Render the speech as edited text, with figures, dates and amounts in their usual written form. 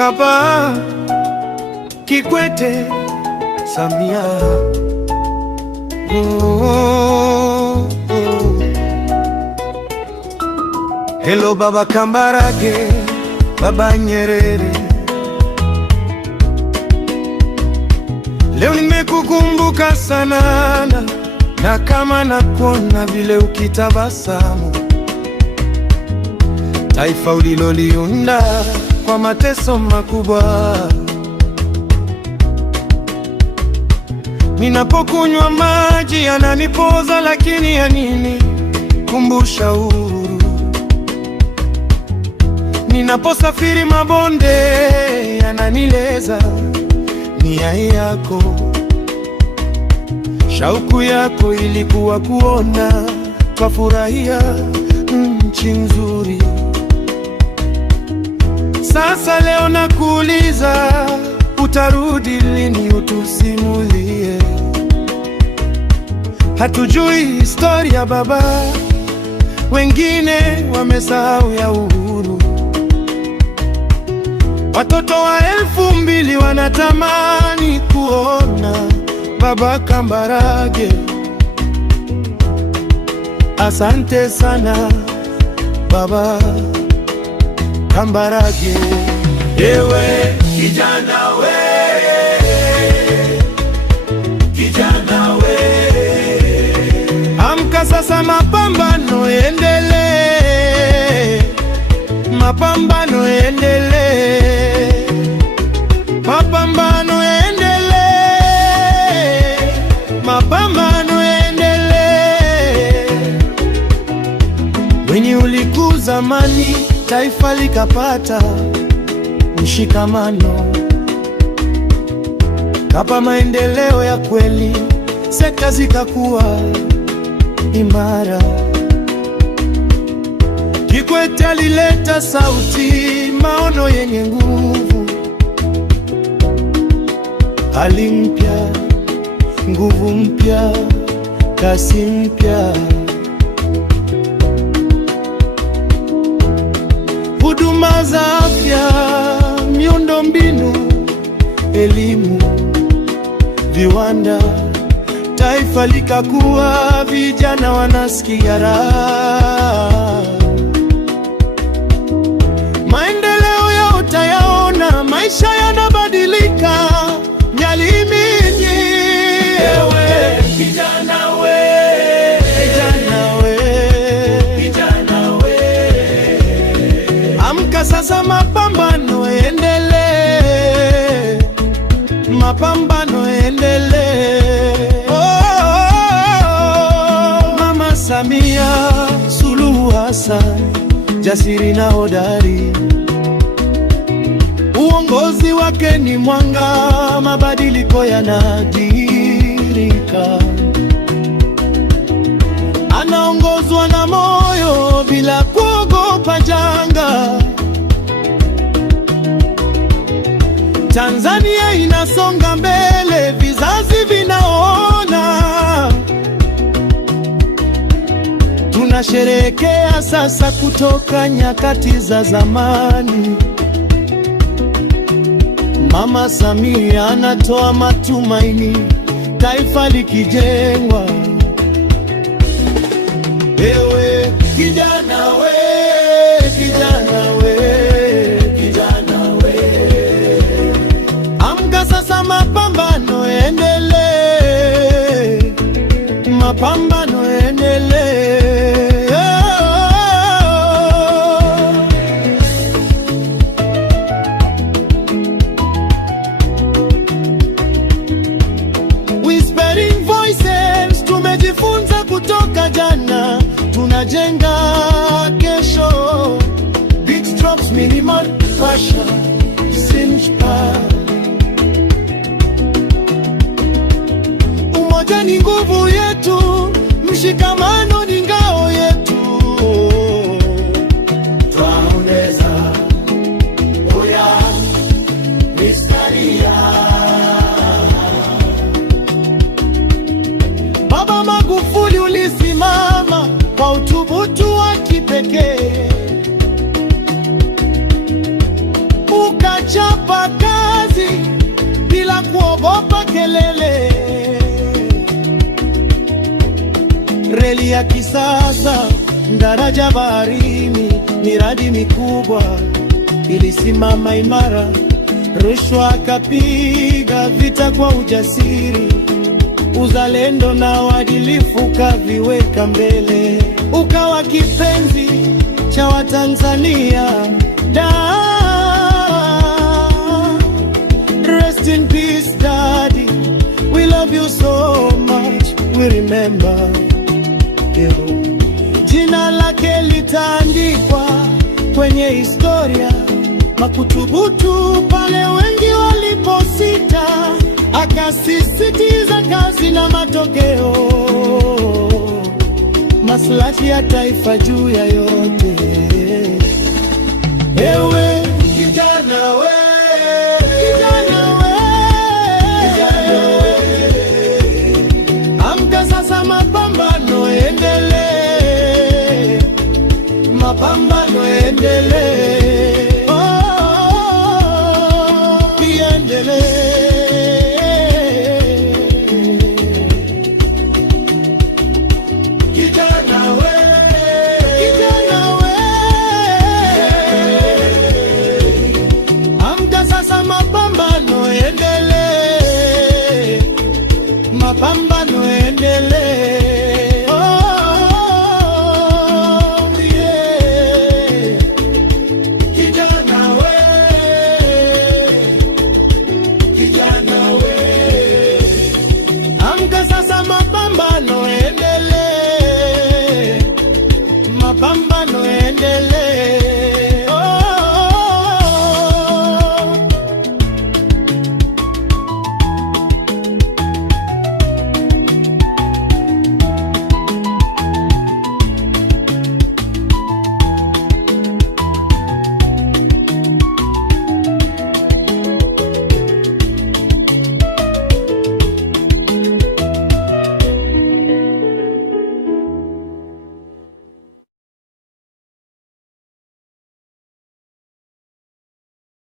Mkapa, Kikwete, Samia. Hello Baba Kambarage, Baba Nyerere, leo nimekukumbuka sana, na kama nakuona vile ukitabasamu, taifa uliloliunda kwa mateso makubwa. Ninapokunywa maji yananipoza, lakini ya nini kumbusha uhuru? Ninaposafiri mabonde yananileza, nia yako, shauku yako ilikuwa kuona twafurahia nchi nzuri. Sasa leo nakuuliza, utarudi lini utusimulie? Hatujui historia baba, wengine wamesahau ya uhuru. Watoto wa 2000 wanatamani kuona Baba Kambarage. Asante sana Baba Kambarage. Ewe kijana we, kijana we, amka sasa, mapambano endelee, mapambano endelee, mapambano endelee, mapambano endelee. Wenye uliku zamani, taifa likapata mshikamano, kapa maendeleo ya kweli, sekta zikakuwa imara. Kikwete alileta sauti, maono yenye nguvu, hali mpya, nguvu mpya, kasi mpya. Huduma za afya, miundombinu, elimu, viwanda, taifa likakuwa, vijana wanasikia raha. Maendeleo ya utayaona, maisha yanabadilika, Nyalimini. ewe kijana we, Kijana we, kijana we, amka sasa, mapambano endelee, mapambano endelee. Mama Samia Suluhu Hassan, jasiri na hodari, uongozi wake ni mwanga, mabadiliko yanadirika. Anaongozwa na moyo bila kuogopa janga. Tanzania inasonga mbele, vizazi vinaona. Tunasherehekea sasa kutoka nyakati za zamani. Mama Samia anatoa matumaini, taifa likijengwa. Ewe kijana we, kijana we, kijana we, amka sasa, mapambano endelee, mapambano endelee. Whispering Voices, tumejifunza kutoka jana, tunajenga kesho. Beat drops, minimal pressure, umoja ni nguvu yetu, mshikamano ni ngao yetu. twaoneza oya mistaria. Baba Magufuli ulisimama kwa uthubutu wa kipekee, tunachapa kazi bila kuogopa kelele. Reli ya kisasa, daraja baharini, miradi mikubwa ilisimama imara. Rushwa akapiga vita kwa ujasiri, uzalendo na uadilifu kaviweka mbele. Ukawa kipenzi cha Watanzania. Rest in peace daddy, we love you so much, we remember you. Jina lake litaandikwa kwenye historia, makutubutu pale wengi waliposita, akasisitiza kazi na matokeo, maslahi ya taifa juu ya yote. Ewe kijana we, kijana we, kijana we, amka sasa, mapambano endelee, mapambano endelee, iendelee. Kijana we, kijana we, amka sasa, mapambano endelee, mapambano endelee. Kijana we, kijana we, amka sasa, mapambano endelee, mapambano endelee.